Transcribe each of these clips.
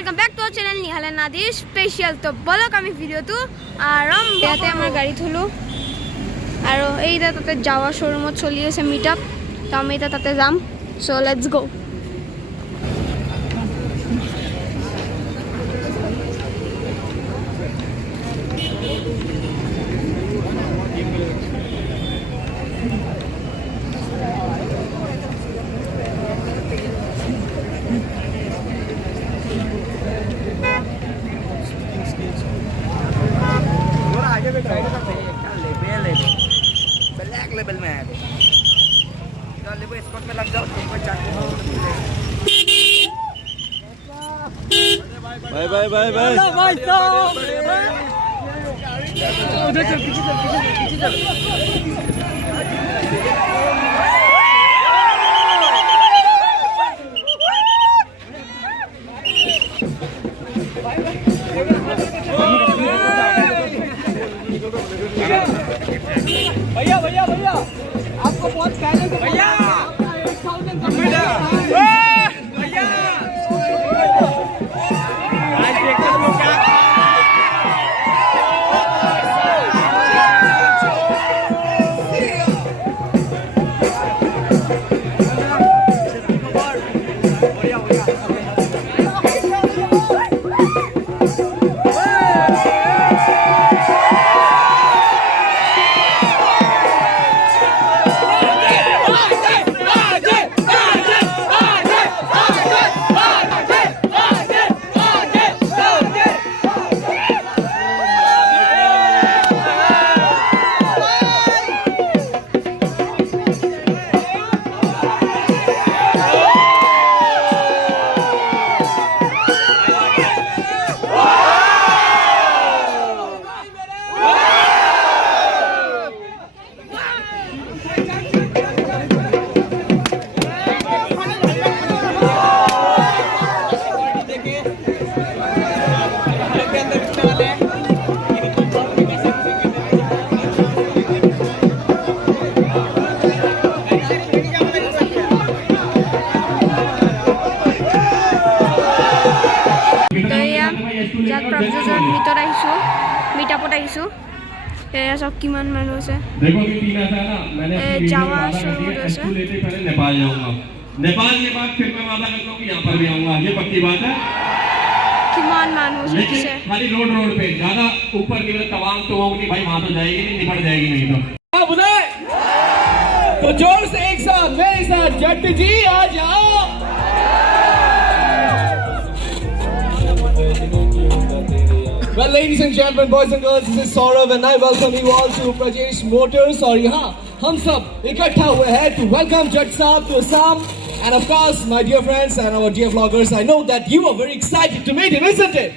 Welcome back to our channel निहाले नादी special. तो बोलो कमी भिडिओ तो आराम याते आमार गाड़ी थलो और एइटा ताते जावा शोरूमत चलि आछे मीटआप। तो आमि एटा ताते जाम। So let's go. Black level में है लेवल स्कॉट में लग जाओ बाय बाय बाय बाय भाई साहब उधर चल पीछे चल पीछे चल भैया भैया भैया आपको बहुत पहले से भैया 1000 भैया आज देखते हो क्या मीटआपत आइसो एया सब किमान मानु আছে देखो कि 3 था ना मैंने जावा शोरूम से लेते पहले नेपाल जाऊंगा। नेपाल के बाद फिर मैं वादा करता हूं कि यहां पर भी आऊंगा। ये पक्की बात है। किमान मानु से खाली रोड पे ज्यादा ऊपर निकले तवांग तो होगी भाई वहां तो जाएगी नहीं निपट जाएगी नहीं तो हां बुलाए तो जोर से एक साथ मेरे साथ जट जी आ जाओ। Well, ladies and gentlemen, boys and girls, this is Saurav and I welcome you all to Prajesh Motors. और यहाँ हम सब इकट्ठा हुए हैं to welcome Jat Saab to Assam. And of course, my dear friends and our dear vloggers, I know that you are very excited to meet him, isn't it?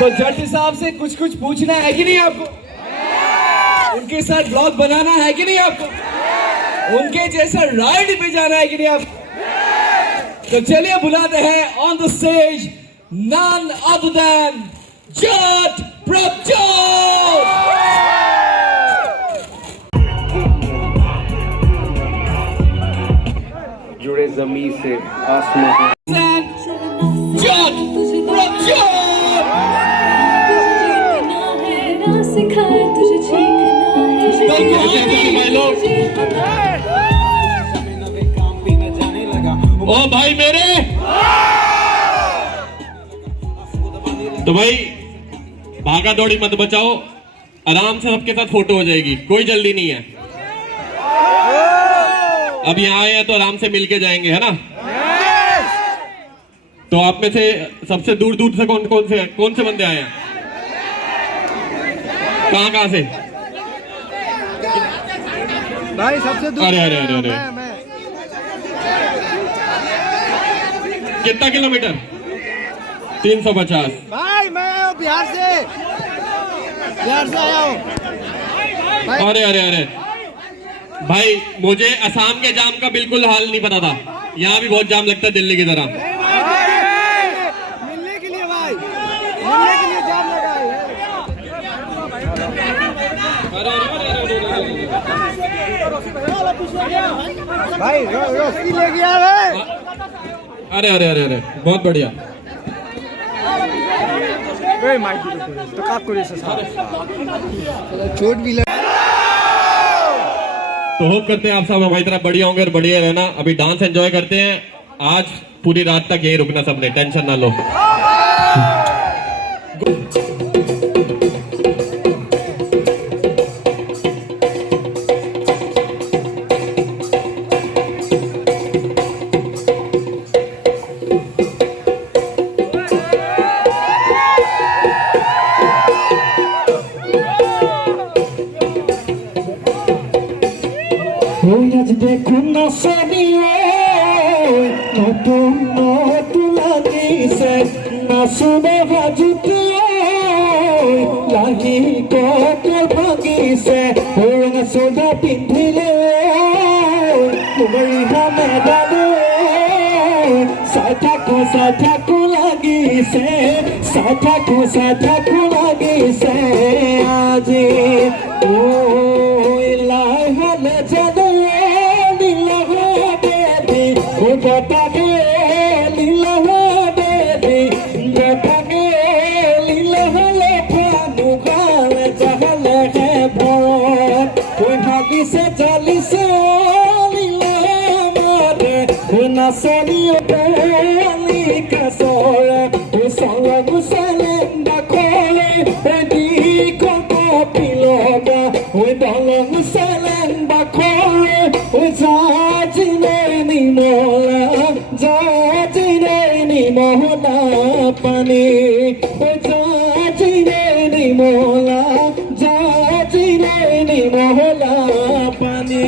तो Jat Saab से कुछ पूछना है कि नहीं आपको? उनके साथ vlog बनाना है कि नहीं आपको? उनके जैसा राइड पे जाना है कि नहीं आपको? तो चलिए बुलाते हैं on the stage none other than Jat Prabjot! जुड़े ज़मीन से आसमां से Jat Prabjot! ओ भाई मेरे तो भाई भागा दौड़ी मत बचाओ, आराम से सबके साथ फोटो हो जाएगी, कोई जल्दी नहीं है। अब यहाँ आए हैं तो आराम से मिलके जाएंगे, है ना? तो आप में से सबसे दूर से कौन से बंदे आए हैं? कहाँ से? भाई सबसे दूर अरे कितना किलोमीटर? 350। भाई मैं बिहार से आया हूँ। अरे भाई मुझे असम के जाम का बिल्कुल हाल नहीं पता था। यहाँ भी बहुत जाम लगता है दिल्ली की तरह। मिलने के लिए भाई, मिलने के लिए जाम लगा है। भाई रोकी ले गया है। अरे बहुत बढ़िया। এই মাইক তো কাট কৰি আছে স্যার चोट भी लग तो होप करते हैं आप सब हमारी तरह बढ़िया होंगे और बढ़िया रहना। अभी डांस एंजॉय करते हैं। आज पूरी रात तक यहीं रुकना सबने, टेंशन ना लो। আজ দেখুন না সনিয়ে নতুন নতুন লাগিছে নাচুনে ভাজুতে লাগি ককল ভাগিছে ৰঙা চোলা পিন্ধিলে মুগা মেদালে চাই থাকো লাগিছে চাই থাকো লাগিছে আজি লাই হলে জানো Gotake lila baby, gotake lila le phanu gale jahale hai bhor. Koi hagi se jali se lila mare, na soni opali kasore. O sala gusalenda khole, di koko piloga. O dala gusalenda khole, o jajine ni mola, jajine ni mola pani. O jajine ni mola, jajine ni mola pani.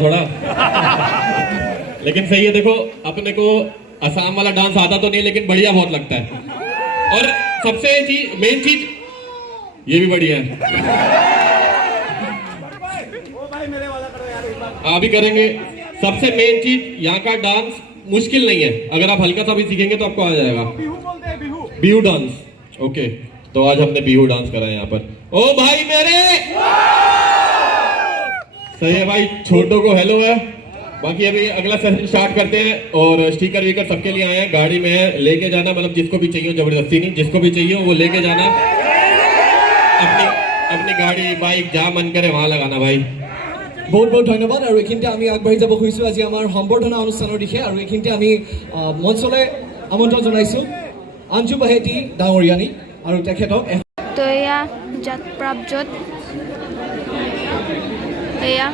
थोड़ा लेकिन सही है। देखो अपने को असम वाला dance आता तो नहीं, लेकिन बढ़िया बहुत लगता है। और सबसे मेन चीज ये भी बढ़िया है। अभी करेंगे। सबसे मेन चीज यहाँ का डांस मुश्किल नहीं है, अगर आप हल्का सा भी सीखेंगे तो आपको आ जाएगा। बिहू डांस। ओके, तो आज हमने बिहू डांस करा है यहाँ पर। ओ भाई मेरे सही है भाई, छोटों को हेलो है। बाकी अभी अगला सेशन स्टार्ट करते हैं और स्टिकर वीकर सबके लिए आए हैं। गाड़ी में है, लेके जाना, मतलब जिसको भी चाहिए, जबरदस्ती नहीं, जिसको भी चाहिए वो लेके जाना। अपनी गाड़ी बाइक जहाँ मन करे वहाँ लगाना भाई। बहुत बहुत धन्यवाद। और এইখিনিতে আমি আগবাঢ়ি যাব খুজিছোঁ আজি আমাৰ সম্বৰ্ধনা অনুষ্ঠানৰ দিশে। আৰু এইখিনিতে আমি মঞ্চলৈ আমন্ত্ৰণ জনাইছোঁ আঞ্জু বাহেতি ডাঙৰীয়ানী আৰু তেখেতক। তো এয়া জাত প্ৰাপজত এয়া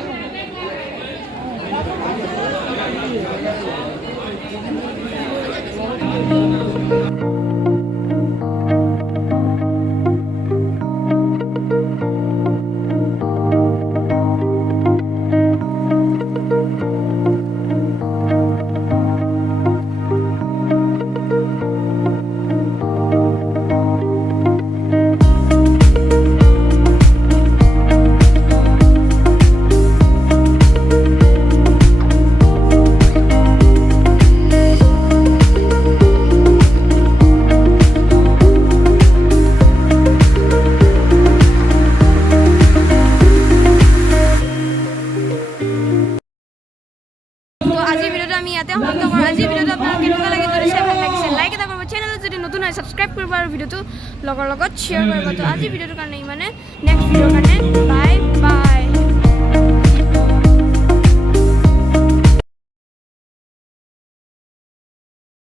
সাবস্ক্রাইব কৰিব আৰু ভিডিওটো লগৰ লগত শ্বেয়াৰ কৰিব। তো আজি ভিডিওটোৰ কাৰণে ইমানে, নেক্সট ভিডিওৰ কাৰণে